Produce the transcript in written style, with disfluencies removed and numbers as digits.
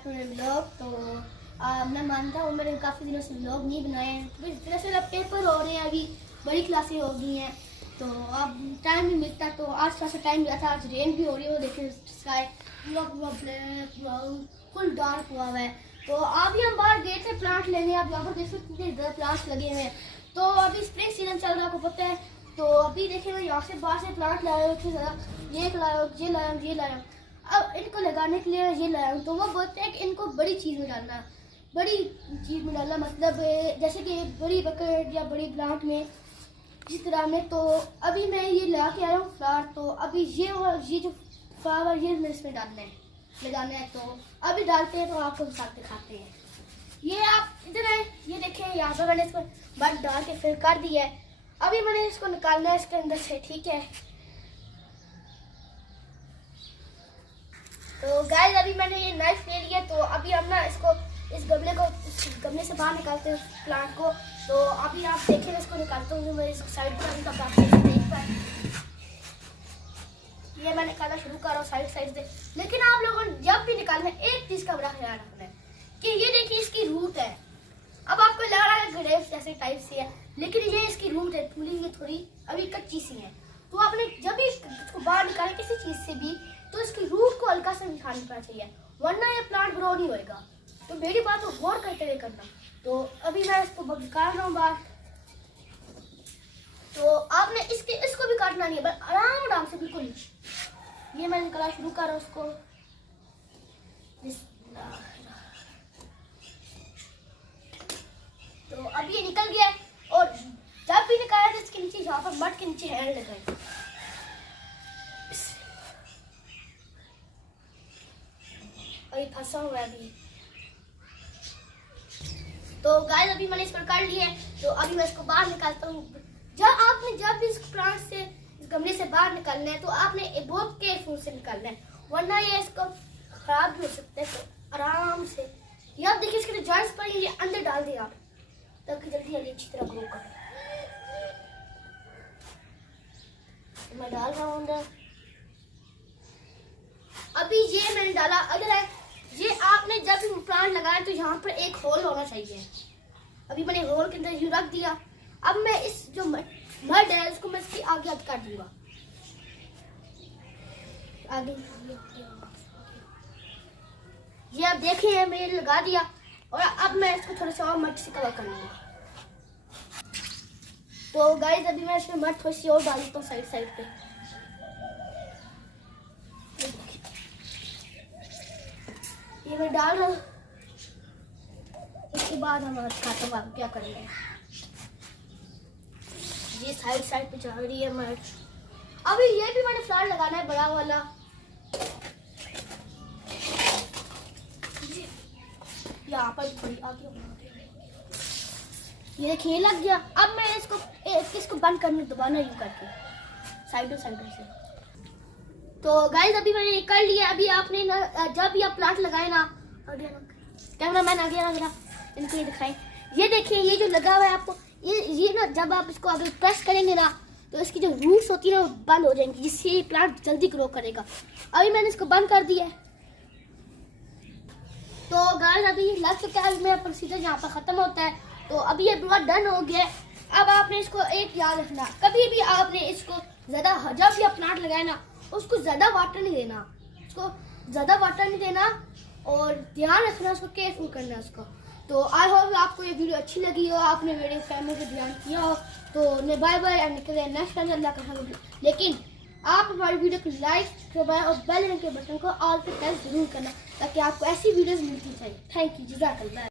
Back to vlog. तो मैं मानता हूँ मैंने काफ़ी दिनों से व्लॉग नहीं बनाए हैं। दरअसल अब पेपर हो रहे हैं, अभी बड़ी क्लासें हो गई हैं तो अब टाइम नहीं मिलता। तो आज थोड़ा सा टाइम मिला था। आज रेन भी हो रही है, वो देखिए स्काई पूरा फुल डार्क हुआ है। तो अभी हम बाहर गए थे प्लांट लेने। अब यहाँ पर देख सकते कितने ज़्यादा प्लांट्स लगे हुए हैं। तो अभी स्प्रिंग सीजन चल रहा है, आपको पता है। तो अभी देखिए मैं यहाँ से बाहर से प्लांट लाया हूँ, इतने ज़्यादा ये लाया हूँ, ये लाया हूँ। अब इनको लगाने के लिए ये लाया हूँ। तो वो बोलते हैं कि इनको बड़ी चीज़ में डालना, बड़ी चीज़ में डालना, मतलब जैसे कि बड़ी बकेट या बड़ी प्लांट में जिस तरह में। तो अभी मैं ये ला के आया हूँ फ्लावर। तो अभी ये जो फ्लावर ये मैं इसमें डालना है, लगाना है। तो अभी डालते हैं, तो आपको साथ दिखाते हैं। ये आप इधर है, ये देखें यहाँ पर मैंने इसको बट डाल के फिर कर दिया है। अभी मैंने इसको निकालना है इसके अंदर से, ठीक है। तो गाइस अभी मैंने ये नाइफ ले लिया। तो अभी हम ना इसको इस गमले से बाहर निकालते हैं प्लांट को। तो अभी आप देखें, इसको निकालते हूँ मैं इस साइड पर, तब आप देख पाए। ये मैं निकालना शुरू कर रहा हूँ साइड से। लेकिन आप लोगों ने जब भी निकालना है एक चीज़ का बड़ा ख्याल रखना है कि ये देखिए इसकी रूट है। अब आपको लग रहा है ग्रेप्स जैसे टाइप से है, लेकिन ये इसकी रूट है पूरी, ये थोड़ी अभी कच्ची सी है। तो आपने जब भी इसको बाहर निकाले किसी चीज़ से भी, तो इसकी रूट को हल्का सा निकालना पड़ना चाहिए, वरना ये प्लांट ग्रो नहीं होएगा। तो मेरी बात को गौर करते हुए करना। तो अभी मैं इसको निकाल रहा हूँ बाहर। तो आपने इसको भी काटना नहीं है, बस आराम से बिल्कुल। ये मैं निकालना शुरू कर रहा हूँ उसको। तो अभी ये निकल गया है। और जब भी निकाला तो इसके नीचे, यहाँ पर मड के नीचे हैंड लगाए। और ये फंसा हुआ है अभी। तो गाइस अभी मैंने इसको काट लिया है। तो अभी मैं इसको बाहर निकालता हूँ। जब भी इस प्लांट से, इस गमले से बाहर निकालना है, तो आपने बहुत केयरफुल से निकालना है, वरना ये इसको खराब भी हो सकता है। तो आराम से ये आप देखिए, इसके जॉइंट्स पर ये अंदर डाल दिया आप, ताकि जल्दी अच्छी तरह ग्रो करे। मैं डाल रहा हूँ अंदर। अभी ये मैंने डाला। अगर है ये आपने जब भी प्लांट लगाया तो यहाँ पर एक होल होना चाहिए। अभी मैंने होल के अंदर ये रख दिया। अब मैं इस जो मड है इसको मैं इसकी आगे कर दूंगा, आगे। ये आप देखें मैंने लगा दिया। और अब मैं इसको थोड़ा सा और मड से कवर कर लूंगा। तो गाइस अभी मैं इसमें मड थोड़ी सी और डाल देता हूँ साइड पे। ये मैं डाल रहा हूँ। इसके बाद हम खाते हैं क्या करेंगे। ये साइड पे जा रही है मड। अभी ये भी मैंने फ्लावर लगाना है, बड़ा वाला। यहाँ पर बड़ी आगे ये देखिए लग गया। अब मैं इसको बंद करने दोबारा यूं करके साइडों से। तो गाइस अभी मैंने ये कर लिया। अभी आपने ना जब भी आप प्लांट लगाए ना, कैमरा मैन आ गया ना, इनको ये दिखाएं। ये देखिए ये जो लगा हुआ है आपको, ये ना जब आप इसको अगर प्रेस करेंगे ना, तो इसकी जो रूट्स होती है ना वो बंद हो जाएंगी, जिससे ये प्लांट जल्दी ग्रो करेगा। अभी मैंने इसको बंद कर दिया है। तो गाइस अभी लग चुका है। मेरा प्रोसीजर यहाँ पर खत्म होता है। तो अभी ये पूरा डन हो गया है। अब आपने इसको एक याद रखना, कभी भी आपने इसको ज्यादा, जब भी आप प्लांट लगाए ना, उसको ज्यादा वाटर नहीं देना, और ध्यान रखना, उसको केयरफुल करना है उसको। तो आई होप आपको ये वीडियो अच्छी लगी हो, आपने मेरे फैमिली को ध्यान किया हो। तो बाय बाय, निकले नेक्स्ट टाइम अल्लाह का हम। लेकिन आप हमारी वीडियो को लाइक दबाएं और बेल आइकन के बटन को ऑल पे प्रेस जरूर करना, ताकि आपको ऐसी वीडियोस मिलती रहें। थैंक यू, जज़ाकल्लाह।